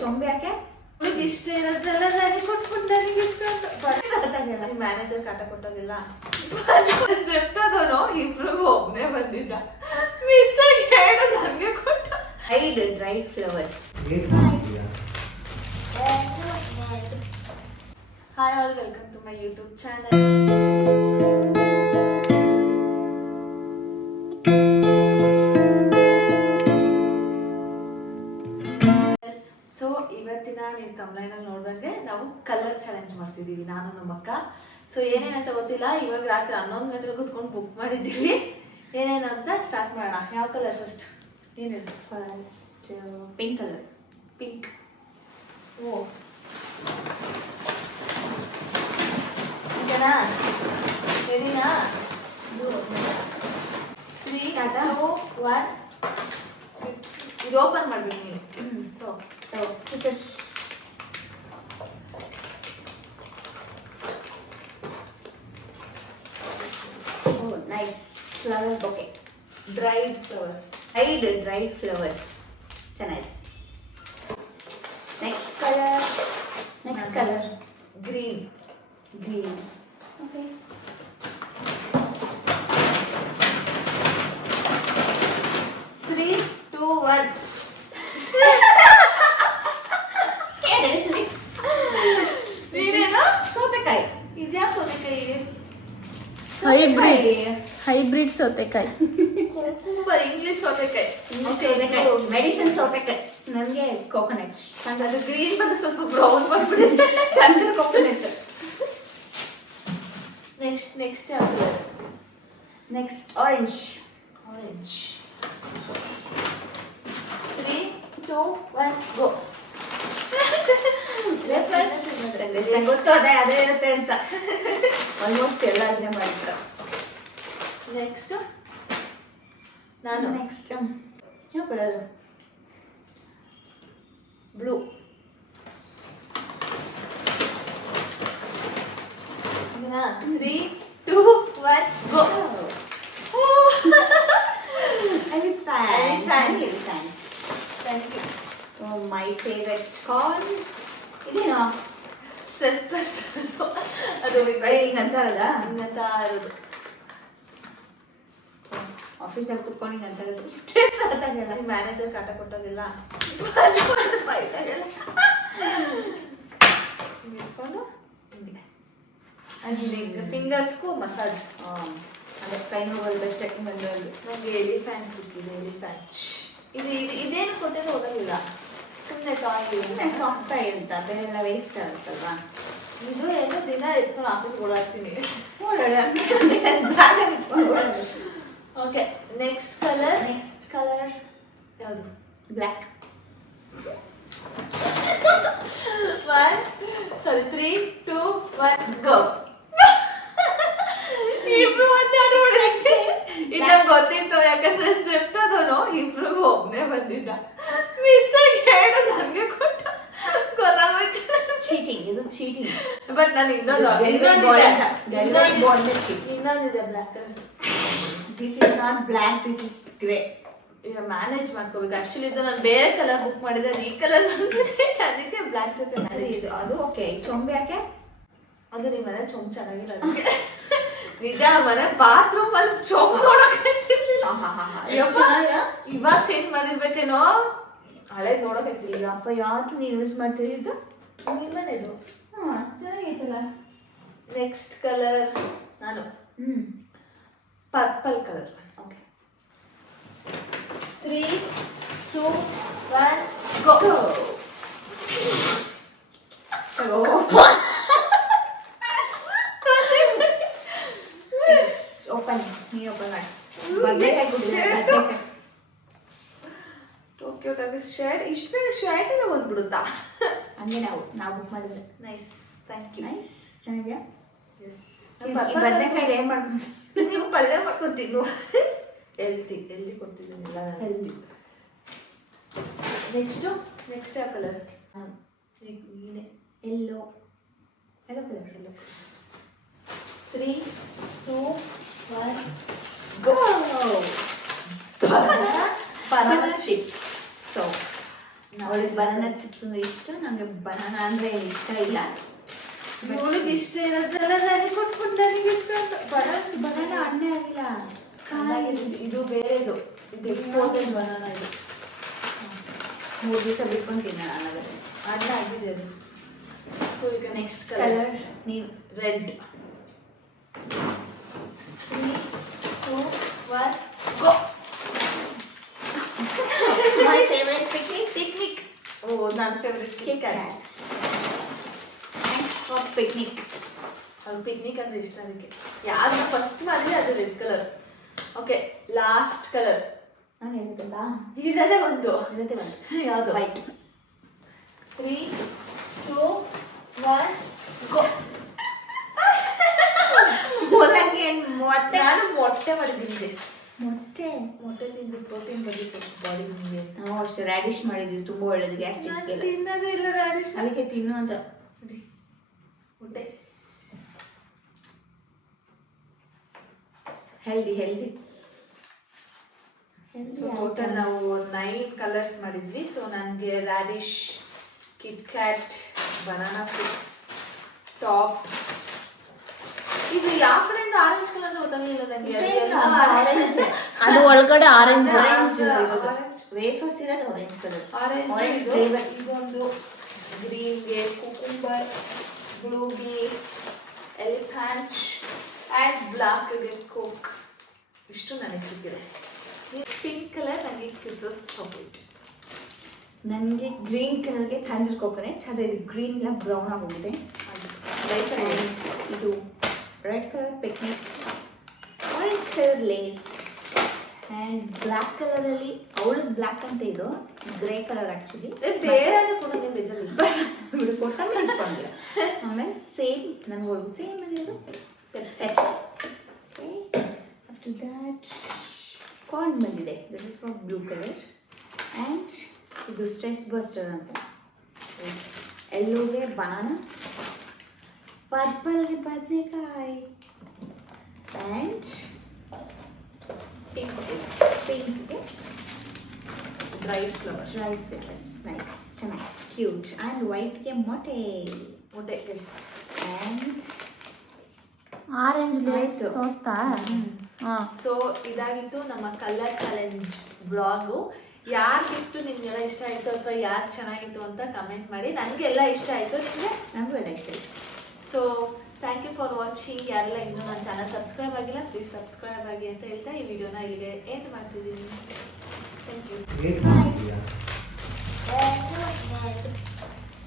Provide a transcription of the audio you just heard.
ಚೊಂಬೆ ಯಾಕೆ ಇಷ್ಟ ಇರೋದ್ರೆಲ್ಲ ನನಗೆ ಕೊಟ್ಬಿಟ್ಟು ನನಗೆ ಇಷ್ಟ ಅಂತ ಮ್ಯಾನೇಜರ್ ಕಾಟ ಕೊಟ್ಟೋಗಿಲ್ಲ ಸೆಪ್ಟೋದವನು ಇಬ್ರಿಗೂ ಒಬ್ಬನೇ ಬಂದಿದ್ದ ಮಿಸ್ ಆಗಿ ಹೇಳು ನನಗೆ ಕೊಟ್ಟ dry flowers. Hi all, welcome to my YouTube channel. So ಇವತ್ತಿನ ನೀವು ತಮ್ಲೈನಲ್ಲಿ ನೋಡ್ದಂಗೆ ನಾವು ಕಲರ್ ಚಾಲೆಂಜ್ ಮಾಡ್ತಿದ್ದೀವಿ ನಾನು ನಮ್ಮ ಅಕ್ಕ. ಸೊ ಏನೇನಂತ ಗೊತ್ತಿಲ್ಲ, ಇವಾಗ ರಾತ್ರಿ 11 ಗಂಟೆಗೆ ಕೂತ್ಕೊಂಡು ಬುಕ್ ಮಾಡಿದ್ದೀವಿ. ಏನೇನು ಅಂತ ಸ್ಟಾರ್ಟ್ ಮಾಡೋಣ. ಯಾವ ಕಲರ್ ಫಸ್ಟ್? ಏನು ಫಸ್ಟ್? Pink colour. ಪಿಂಕ್. ಓ ಓಕೆನಾ? ರೆಡಿನಾ? 3, 2, 1. ಇದು ಓಪನ್ ಮಾಡ್ಬೇಕು ನೀನು. Nice flower bouquet. Dried flowers. Dry flowers ಚೆನ್ನಾಗಿದೆ. Next colour green. ಓಕೆ. 3, 2, 1. ನೀನೇನು? ಸೌತೆಕಾಯಿ. ಇದ್ಯಾ ಸೌತೆಕಾಯಿ? ಹೈಬ್ರಿಡ್ ಸೌತೆಕಾಯಿ. ಸೂಪರ್. ಇಂಗ್ಲಿಷ್ ಸೌತೆಕಾಯಿ. ಮೆಡಿಸಿನ್ ಸೌತೆಕಾಯಿ. ನನಗೆ ಕೋಕೋನಟ್. ಅದು ಗ್ರೀನ್ ಬಂದು ಸ್ವಲ್ಪ ಬ್ರೌನ್ ಬಂದ್ಬಿಡುತ್ತೆ. ನನಗೆ ಕೋಕೋನಟ್. ನೆಕ್ಸ್ಟ್ ಯಾವ ಕಲರ್? Next orange. 3, 2, 1 ಗೋ. ಗೊತ್ತು ಅದೇ ಇರುತ್ತೆ ಅಂತ. ಆಲ್ಮೋಸ್ಟ್ ಎಲ್ಲ ಅದನ್ನೇ ಮಾಡಿದ್ರು. ನೆಕ್ಸ್ಟ್ ನಾನು. ನೆಕ್ಸ್ಟ್ ಯಾವ ಕಲರ್? ಬ್ಲೂ. ಓಕೆನಾ? 3, 2, 1 go. Elephant. Thank you. My favorite corn. ಇದೇನೋ ಸ್ಟ್ರೆಸ್ ಫಸ್ಟ್. ಅದು ಹಿಂಗಂತಾರಲ್ಲ, ಹಿಂಗಂತ ಇರೋದು. ಆಫೀಸಲ್ಲಿ ಕುತ್ಕೊಂಡು ಹಿಂಗಂತಾರದು. ಸ್ಟ್ರೆಸ್ ಆದಾಗೆಲ್ಲ ಮ್ಯಾನೇಜರ್ ಕಾಟ ಕೊಟ್ಟೋಗಿಲ್ಲ ಇಟ್ಕೊಂಡು ಹಿಂಗೆ ಫಿಂಗರ್ಸ್ಗೂ ಮಸಾಜ್. ಅದೇ ಕೈನ ಹೋಗೋದಷ್ಟೇ. ನನಗೆ ಎಲಿಫ್ಯಾಂಟ್ ಸಿಕ್ಕಿದೆ. ಎಲಿಫ್ಯಾಂಟ್. ಇದೇನು ಕೊಟ್ಟಿದ್ದು ಹೋಗಲಿಲ್ಲ, ಸುಮ್ಮನೆ ಟಾಯ್. ಸಾಫ್ಟ್ ಆಗಿರುತ್ತ, ಬೇರೆ ಎಲ್ಲ ವೇಸ್ಟ್ ಆಗುತ್ತಲ್ವಾ. ಇದು ಏನು ದಿನ ಎತ್ಕೊಂಡು ಆಫೀಸ್ಗೆ ಓಡಾಡ್ತೀನಿ. ಓಕೆ. ನೆಕ್ಸ್ಟ್ ಕಲರ್ ಯಾವುದು? ಬ್ಲ್ಯಾಕ್. 3, 2, 1 ಗೋ. ಇಬ್ರು ಇನ್ನ ಗೊತ್ತಿತ್ತು, ಯಾಕಂದ್ರೆ ಸೆಪ್ಟೋದವನು ಇಬ್ರಿಗೂ ಒಬ್ಬನೇ ಬಂದಿದ್ದ. ಮಿಸ್ ಆಗಿ ಹೇಳು ನನಗೆ ಕೊಟ್ಟ. ಗೊತ್ತಾಗೋಯ್ತು. ಇದು ಚೀಟಿಂಗ್. ಬಟ್ ನಾನು ಇನ್ನೊಂದಿದೆ black colour. This is not black, this is grey. ಈಗ ಮ್ಯಾನೇಜ್ ಮಾಡ್ಕೋಬೇಕು. ಆಕ್ಚುಲಿ ಇದು ನಾನು ಬೇರೆ ಕಲರ್ ಬುಕ್ ಮಾಡಿದೆ, ಅದು ಈ ಕಲರ್ ಬಂದ್ಬಿಟ್ಟೈತೆ, ಅದಕ್ಕೆ ಬ್ಲ್ಯಾಕ್ ಜೊತೆ ಮ್ಯಾನೇಜ್. ಅದು ಓಕೆ. ಚೊಂಬೆ ಯಾಕೆ? ಅದು ನಿಮ್ಮ ಮನೆ ಚೊಂಬ್ ಚೆನ್ನಾಗಿಲ್ಲ ಅದಕ್ಕೆ. ನಿಜ, ಮನೆ ಬಾತ್ರೂಮ್ ಅಲ್ಲಿ ಚೊಂಬ್ ನೋಡಕ್ಕಾಗ್ತಿರ್ಲಿಲ್ಲ. ಇವಾಗ ಚೇಂಜ್ ಮಾಡಿರ್ಬೇಕೇನೋ, ಹಳೇದ್ ನೋಡಕ್ಕಾಗ್ತಿಲ್ಲ. ಅಪ್ಪ ಯಾವ್ದು ನೀವು ಯೂಸ್ ಮಾಡ್ತಿದ್ದು? ನಿಮ್ಮನೇದು. ಚೆನ್ನಾಗೈತಲ್ಲ. ನೆಕ್ಸ್ಟ್ ಕಲರ್ ನಾನು purple colour. Okay. 3, 2, 1 go. Open. ನೀ ಓಪನ್ ಮಾಡಿ. ಬದನೆಕಾಯಿ ಟೋಕಿಯೋ ಟಾಕೀಸ್ ಶರ್ಟ್. ಇಷ್ಟು ಶರ್ಟ್ ಎಲ್ಲ ಬಂದ್ಬಿಡುತ್ತಾ? ಹಂಗೆ ನಾವು ಬುಕ್ ಮಾಡಿದ್ರೆ. Nice, thank you. ನೈಸ್, ಚೆನ್ನಾಗಿದೆಯಾ? ಎಸ್. ಬದನೆಕಾಯಿ ಏನು ಮಾಡ್ಕೊಂಡು ನೀವು ಪಲ್ಯ ಮಾಡ್ಕೊತೀನಿ. ಹೆಲ್ದಿ ಕೊಡ್ತಿದ್ದೀನಿ ಎಲ್ಲ. ಹೆಲ್ದಿ. ನೆಕ್ಸ್ಟ್ ಯಾವ ಕಲರ್? ನೀನೆ. Yellow colour. 3, 2, 1 go. banana chips. So ಅವಳಿಗೆ ಬನಾನಾ ಚಿಪ್ಸ್ ಅಂದ್ರೆ ಇಷ್ಟ, ನಂಗೆ ಬನಾನಾ ಅಂದ್ರೆ ಇಷ್ಟ ಇಲ್ಲ. ಇವಳಿಗೆ ಇಷ್ಟ ಇರೋದ್ರೆಲ್ಲ ನನಗೆ ಕೊಟ್ಬಿಟ್ಟು ನನಗೆ ಇಷ್ಟ ಅಂತ. ಬನಾನಾ ಹಣ್ಣೇ ಆಗಿಲ್ಲ, ಇದು ಬೇರೆದು, ಇದು ಎಕ್ಸ್ಪೋರ್ಟೆಡ್ ಬನಾನಾ. ಇದು 3 ದಿವಸ ಬಿಟ್ಕೊಂಡು ತಿನ್ನೋಣ ಅನ್ನೋದು. ಹಣ್ಣು ಆಗಿದೆ ಅದು. ಸೊ ಈಗ ನೆಕ್ಸ್ಟ್ ಕಲರ್ ನೀವು red. 3, 2, 1 go. My favourite picnic. ಓ ನನ್ನ favourite KitKat. Thanks for picnic. ಅವ್ರು ಪಿಕ್ನಿಕ್ ಅಂದ್ರೆ ಇಷ್ಟ, ಅದಕ್ಕೆ ಯಾವ್ದು ಫಸ್ಟ್ ಮಾಡಿದ್ರೆ ಅದು red colour. Okay, last colour ನಾನು ಹೇಳ್ತಲ್ಲ, ಇರೋದೇ ಒಂದು. ಇರುತ್ತೆ ಒಂದು ಯಾವುದು? ವೈಟ್. 3, 2, 1 ಗೋ. ಮೂಲಂಗಿ ಮೊಟ್ಟೆ. ನಾನು ಮೊಟ್ಟೆ ಮಾಡಿದ್ದೀನಿ guys. ಮೊಟ್ಟೆ ತಿಂದು ಪ್ರೋಟೀನ್ ಬಂದಿತ್ತು ಬಾಡಿ ನಿಮಗೆ. ನಾವು ಅಷ್ಟೇ ರ್ಯಾಡಿಶ್ ಮಾಡಿದ್ವಿ, ತುಂಬಾ ಒಳ್ಳೇದು ಗ್ಯಾಸ್ಟ್ರಿಕ್. ತಿನ್ನೋದೇ ಇಲ್ಲ ರಾಡಿಶ್. ಅದಕ್ಕೆ ತಿನ್ನು ಅಂತ. ಮೊಟ್ಟೆ ಹೆಲ್ದಿ. ಸೊ ಟೋಟಲ್ ನಾವು 9 ಕಲರ್ಸ್ ಮಾಡಿದ್ವಿ. ಸೊ ನನಗೆ ರ್ಯಾಡಿಶ್, ಕಿಟ್ ಕ್ಯಾಟ್, ಬನಾನಾ ಫಿಕ್ಸ್, ಟಾಪ್. ಇದು ಯಾವ ಕಡೆಯಿಂದ ಆರೆಂಜ್ ಕಲರ್ ಗೊತ್ತಾಗಲಿಲ್ಲ ನನಗೆ. ಅದು ಒಳಗಡೆ ಆರೆಂಜ್ ವೇಫರ್ಸ್ ಇರೋದು ಆರೆಂಜ್ ಕಲರ್. ಆರೆಂಜ್ ಇದೊಂದು ಗ್ರೀನ್ಗೆ ಕುಕುಂಬರ್, ಬ್ಲೂಗೆ ಎಲಿಫ್ಯಾಂಟ್ ಆ್ಯಂಡ್ ಬ್ಲಾಕ್ಗೆ ಕೋಕ್. ಇಷ್ಟು ನನಗೆ ಸಿಕ್ಕಿದೆ. ಪಿಂಕ್ ಕಲರ್ ನನಗೆ ಕಿಸಸ್ ಚಾಕ್ಲೇಟ್. ನನಗೆ ಗ್ರೀನ್ ಕಲರ್ಗೆ ಥಂಡರ್ ಕೋಕೋನಟ್. ಅದೇ ಇದು ಗ್ರೀನ್ ಇಲ್ಲ ಬ್ರೌನ್ ಆಗೋಗಿದೆ. ಇದು red colour Picnic, orange colour Lay's and black ಕಲರಲ್ಲಿ ಅವಳಿಗೆ ಬ್ಲ್ಯಾಕ್ ಅಂತ ಇದು ಗ್ರೇ ಕಲರ್ ಆ್ಯಕ್ಚುಲಿ. ಬೇರೆ ಕೂಡ ನೀವು ಬೇಜಾರಿಲ್ಲ ಬಿಡು, ಕೊಟ್ಟಂಗೆ ಹಂಚ್ಕೊಂಡಿಲ್ಲ. ಆಮೇಲೆ ಸೇಮ್ ನನಗೊಳಗು ಸೇಮ್ ಆಗಿರೋದು ಪೆಪ್ಸೆಟ್. ಆಫ್ಟರ್ ದ್ಯಾಟ್ ಕಾರ್ನ್ ಬಂದಿದೆ. This is for blue colour. And ಇದು ಸ್ಟ್ರೆಸ್ ಬಸ್ಟರ್ ಅಂತ. ಎಲ್ಲೋಗೆ ಬನಾನಾ, ಪರ್ಪಲ್ಗೆ ಬದನೆಕಾಯಿ ಆ್ಯಂಡ್ ಪಿಂಕ್ಗೆ ಡ್ರೈಡ್ ಫ್ಲವರ್ಸ್. ನೈಸ್, ಚೆನ್ನಾಗಿ ಕ್ಯೂಟ್. ಆ್ಯಂಡ್ ವೈಟ್ಗೆ ಮೊಟ್ಟೆ. ಆ್ಯಂಡ್ ಆರೆಂಜ್ ಆಯ್ತು. ತೋರಿಸ್ತಾ. ಸೊ ಇದಾಗಿತ್ತು ನಮ್ಮ ಕಲರ್ ಚಾಲೆಂಜ್ ಬ್ಲಾಗು. ಯಾರು ಗಿಫ್ಟು ನಿಮಗೆಲ್ಲ ಇಷ್ಟ ಆಯಿತು ಅಥವಾ ಯಾರು ಚೆನ್ನಾಗಿತ್ತು ಅಂತ ಕಮೆಂಟ್ ಮಾಡಿ. ನನಗೆಲ್ಲ ಇಷ್ಟ ಆಯಿತು, ನಿಮಗೆ? ನನಗೂ ಎಲ್ಲ ಇಷ್ಟ ಆಯಿತು. So thank you for watching. ಯಾರೆಲ್ಲ ಇನ್ನೂ ನನ್ನ ಚಾನಲ್ ಸಬ್ಸ್ಕ್ರೈಬ್ ಆಗಿಲ್ಲ, ಪ್ಲೀಸ್ ಸಬ್ಸ್ಕ್ರೈಬ್ ಆಗಿ ಅಂತ ಹೇಳ್ತಾ ಈ ವಿಡಿಯೋನ ಇಲ್ಲಿಗೆ ಎಂಡ್ ಮಾಡ್ತಿದ್ದೀನಿ. Thank you.